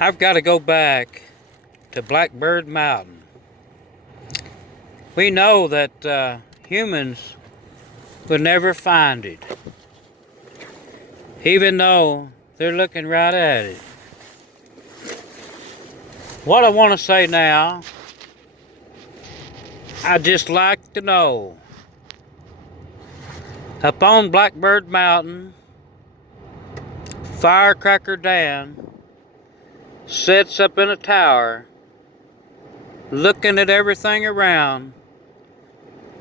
I've got to go back to Blackbird Mountain. We know that humans would never find it, even though they're looking right at it. What I want to say now, I'd just like to know, up on Blackbird Mountain, Firecracker Dan sits up in a tower looking at everything around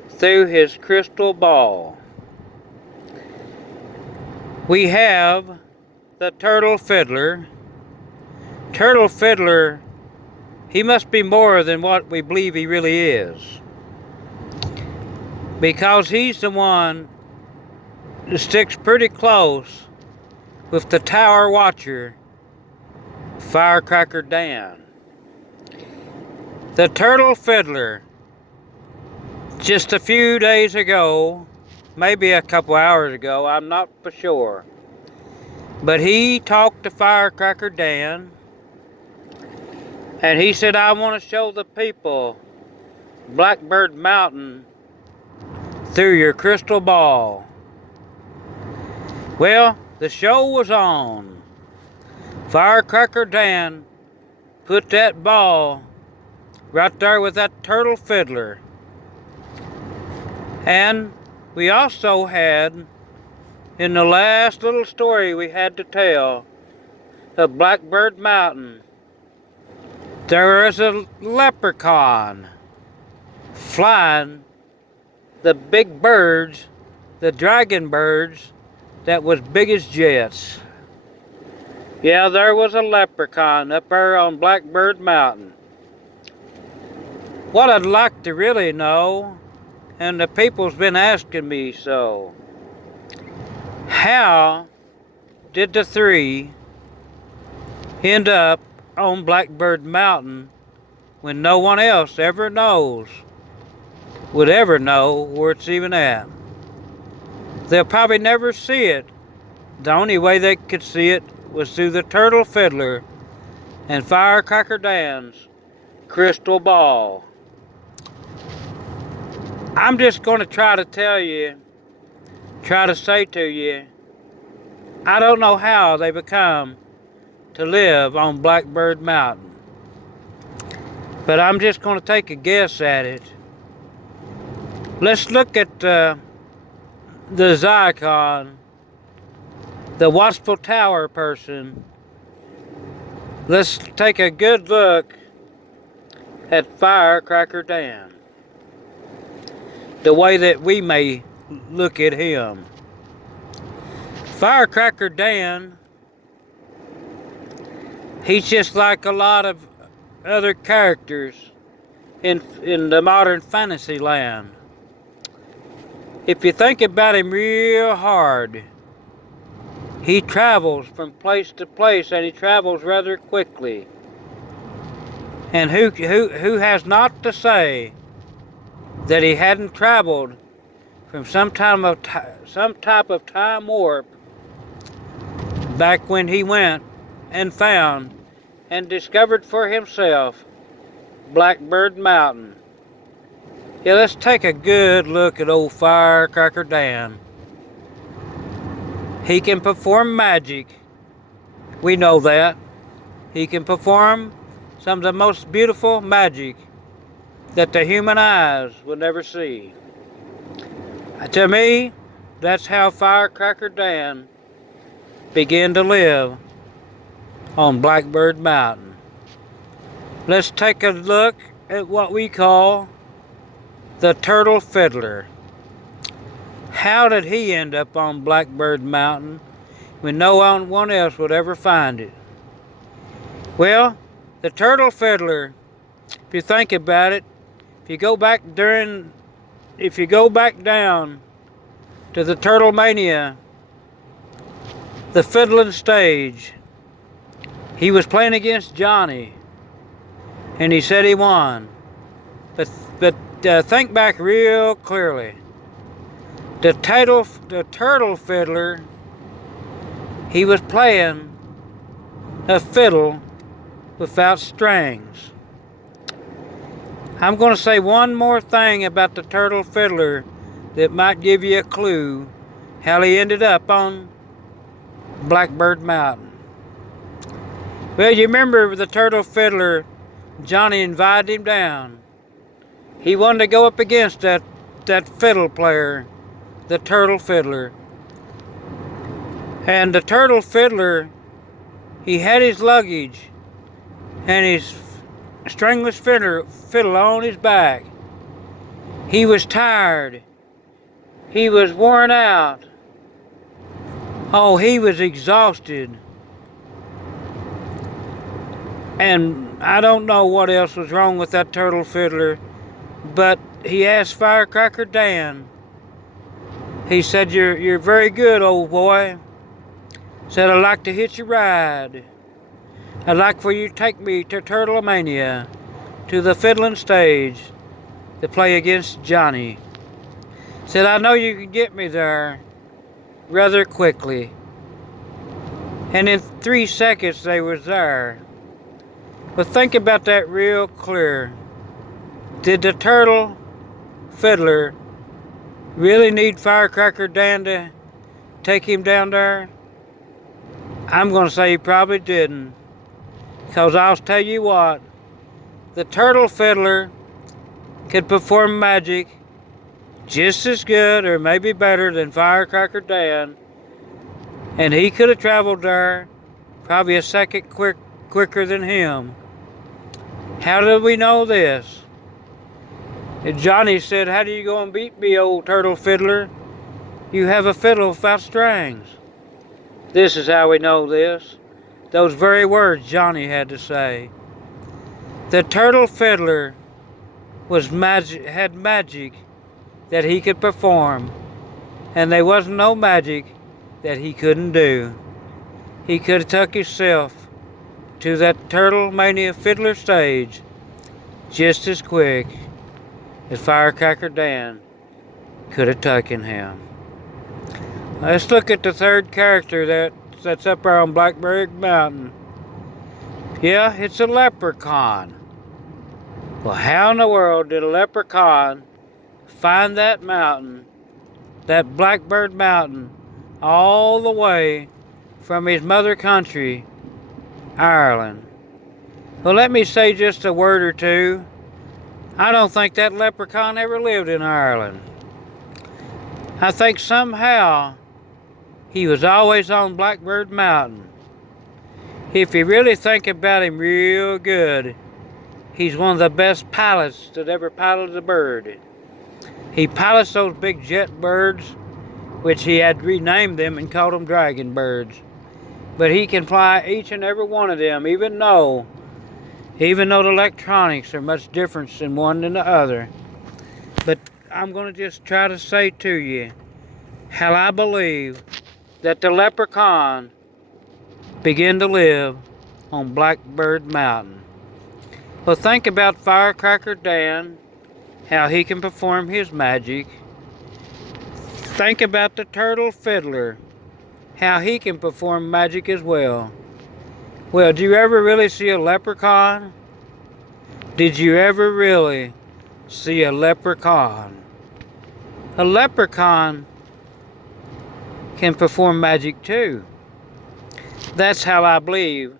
through his crystal ball. We have the Turtle Fiddler. Turtle Fiddler, he must be more than what we believe he really is, because he's the one that sticks pretty close with the tower watcher, Firecracker Dan. The Turtle Fiddler, just a few days ago, maybe a couple hours ago, I'm not for sure, but he talked to Firecracker Dan, and he said, I want to show the people Blackbird Mountain through your crystal ball. Well, the show was on. Firecracker Dan put that ball right there with that Turtle Fiddler. And we also had, in the last little story we had to tell of Blackbird Mountain, there was a leprechaun flying the big birds, the dragon birds, that was big as jets. Yeah, there was a leprechaun up there on Blackbird Mountain. What I'd like to really know, and the people's been asking me so, how did the three end up on Blackbird Mountain when no one else would ever know where it's even at? They'll probably never see it. The only way they could see it was through the Turtle Fiddler and Firecracker Dan's crystal ball. I'm just going to try to say to you, I don't know how they become to live on Blackbird Mountain, but I'm just going to take a guess at it. Let's look at the Zycon, the Watchful Tower person. Let's take a good look at Firecracker Dan, the way that we may look at him. Firecracker Dan, he's just like a lot of other characters in the modern fantasy land. If you think about him real hard, he travels from place to place, and he travels rather quickly. And who has not to say that he hadn't traveled from some type of time warp back when he went and found and discovered for himself Blackbird Mountain? Yeah, let's take a good look at old Firecracker Dan. He can perform magic. We know that. He can perform some of the most beautiful magic that the human eyes will never see. To me, that's how Firecracker Dan began to live on Blackbird Mountain. Let's take a look at what we call the Turtle Fiddler. How did he end up on Blackbird Mountain when no one else would ever find it? Well, the Turtle Fiddler, if you think about it, if you go back down to the Turtle Mania, the fiddling stage, he was playing against Johnny, and he said he won. But think back real clearly. The Turtle Fiddler, he was playing a fiddle without strings. I'm going to say one more thing about the turtle fiddler that might give you a clue how he ended up on Blackbird Mountain. Well, you remember the turtle fiddler, Johnny invited him down. He wanted to go up against that fiddle player, the turtle fiddler. And the turtle fiddler, he had his luggage and his stringless fiddle on his back. He was tired. He was worn out. Oh, he was exhausted. And I don't know what else was wrong with that turtle fiddler, but he asked Firecracker Dan. He said, You're very good, old boy. Said, I'd like to hitch a ride. I'd like for you to take me to Turtlemania, to the fiddling stage, to play against Johnny. Said, I know you can get me there rather quickly. And in 3 seconds they was there. But think about that real clear. Did the turtle fiddler really need Firecracker Dan to take him down there? I'm going to say he probably didn't. Because I'll tell you what, the turtle fiddler could perform magic just as good or maybe better than Firecracker Dan. And he could have traveled there probably a second quicker than him. How do we know this? And Johnny said, how do you go and beat me, old turtle fiddler? You have a fiddle without strings. This is how we know this. Those very words Johnny had to say. The turtle fiddler had magic that he could perform, and there wasn't no magic that he couldn't do. He could have took himself to that Turtlemania fiddler stage just as quick as Firecracker Dan could have taken him. Let's look at the third character that's up there on Blackbird Mountain. Yeah, it's a leprechaun. Well, how in the world did a leprechaun find that mountain, that Blackbird Mountain, all the way from his mother country, Ireland? Well, let me say just a word or two. I don't think that leprechaun ever lived in Ireland. I think somehow he was always on Blackbird Mountain. If you really think about him real good, he's one of the best pilots that ever piloted a bird. He pilots those big jet birds, which he had renamed them and called them dragon birds. But he can fly each and every one of them, even though the electronics are much different than one than the other. But I'm going to just try to say to you how I believe that the leprechaun began to live on Blackbird Mountain. Well, think about Firecracker Dan, how he can perform his magic. Think about the turtle fiddler, how he can perform magic as well. Well, did you ever really see a leprechaun? Did you ever really see a leprechaun? A leprechaun can perform magic too. That's how I believe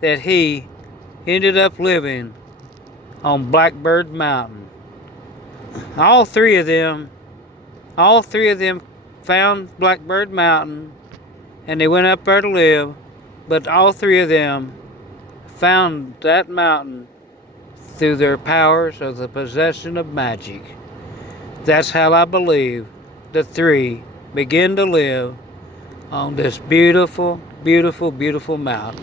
that he ended up living on Blackbird Mountain. All three of them found Blackbird Mountain and they went up there to live, but all three of them found that mountain through their powers of the possession of magic. That's how I believe the three begin to live on this beautiful, beautiful, beautiful mountain.